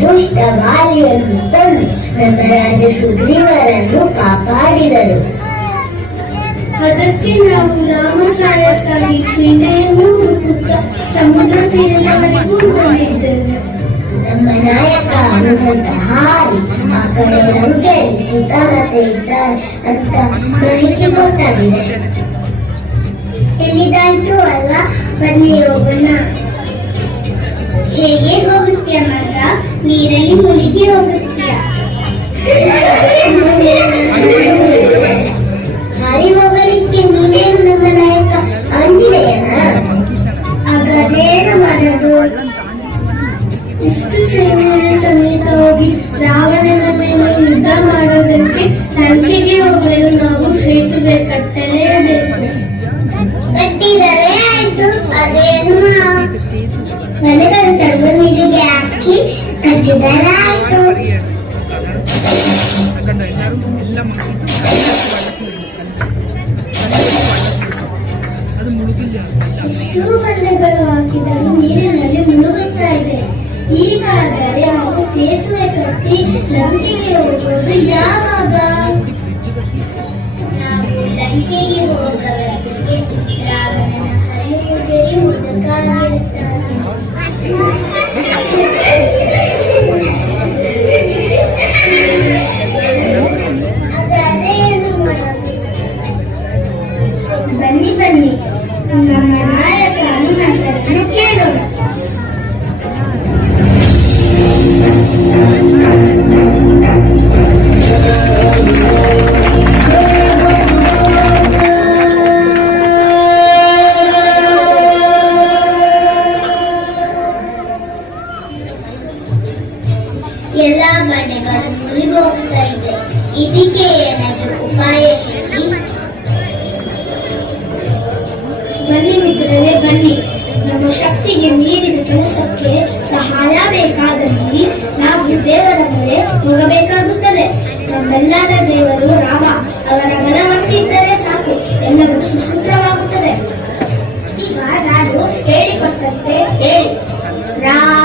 ದುಷ್ಟ ವಾಲಿಯನ್ನು ಕೊಂಡು ನಮ್ಮ ರಾಜ ಸುಗ್ರೀವರನ್ನು ಕಾಪಾಡಿದರು. ಅದಕ್ಕೆ ನಾವು ರಾಮ ಸಹಾಯಕ್ಕಾಗಿ ಸೀತೆಯನ್ನು ಹುಡುಕುತ್ತ ಸಮುದ್ರ ತೀರದವರೆಗೂ ಬಂದಿದ್ದೇವೆ. ನಮ್ಮ ನಾಯಕ ಹನುಮಂತ ಹಾರಿ ಆ ಕಡೆ ಲಂಕೆಯಲ್ಲಿ ಸೀತಾಮಾತೆ ಇದ್ದಾರೆ ಅಂತ ಮಾಹಿತಿ ಗೊತ್ತಾಗಿದೆ ಎಲ್ಲಿದಾಯ್ತು ಅಲ್ವಾ ಬನ್ನಿ ಹೋಗೋಣ. ಹೇಗೆ ಹೋಗುತ್ತೆ ಮಗ ನೀರಲ್ಲಿ ಮುಳುಗಿ ಹೋಗುತ್ತೀಯ ಹರಿ ಹೋಗಲಿಕ್ಕೆ ನೀನೇನು ನಮ್ಮ ನಾಯಕ. ಆಂಜನೇಯನ ಹಾಗಾದ್ರೆ ಮಾಡೋದು? ಇಷ್ಟು ಸೇನೆಯ ಸಮೇತ ಹೋಗಿ ರಾವಣನ ಮೇಲೆ ಯುದ್ಧ ಮಾಡೋದಕ್ಕೆ ಲಂಕೆಗೆ ಹೋಗಲು ನಾವು ಸೇತುವೆ ಕಟ್ಟಲೇಬೇಕು. ಕಟ್ಟಿದರೆ ಆಯ್ತು, ಅದೇನು ಹಾಕಿ ಕಟ್ಟಿದರೆ ಆಯ್ತು ಕಂಡು ಎಲ್ಲರೂ ಎಲ್ಲ ಮಕ್ಕಳು ಅದು ಮುಳುಗಿಲ್ಲ ಎಷ್ಟು ಬಂಡೆಗಳು ಹಾಕಿದರೂ ನೀರಿನಲ್ಲಿ ಮುಳುಗುತ್ತಾ ಇದೆ ಹೀಗಾದರೆ ನಾವು ಸೇತುವೆ ಕಟ್ಟಿ ಲಂಕೆಗೆ ಹೋಗೋದು ಯಾವಾಗ ಎಲ್ಲ ಬಂಡೆಗಳು ಮುರಿದೋಗ್ತಾ ಇದೆ. ಇದಕ್ಕೆ ಏನಾದರೂ ಉಪಾಯ ಹೇಳಿ? ಬನ್ನಿ ಮಿತ್ರರೇ ಬನ್ನಿ. ನಮ್ಮ ಶಕ್ತಿಗೆ ಮೀರಿದ ಕೆಲಸಕ್ಕೆ ಸಹಾಯ ಬೇಕಾದಲ್ಲಿ ನಾವು ದೇವರ ಮೇಲೆ ಹೋಗಬೇಕಾಗುತ್ತದೆ ನಮ್ಮೆಲ್ಲರ ದೇವರು ರಾಮ. ಅವರ ಬಲವಂತಿದ್ದರೆ ಸಾಕು. ಎಲ್ಲವೂ ಸುಸೂತ್ರವಾಗುತ್ತದೆ. ಈಗ ನಾನು ಹೇಳಿಕೊಟ್ಟಂತೆ ಹೇಳಿ. ರಾಮ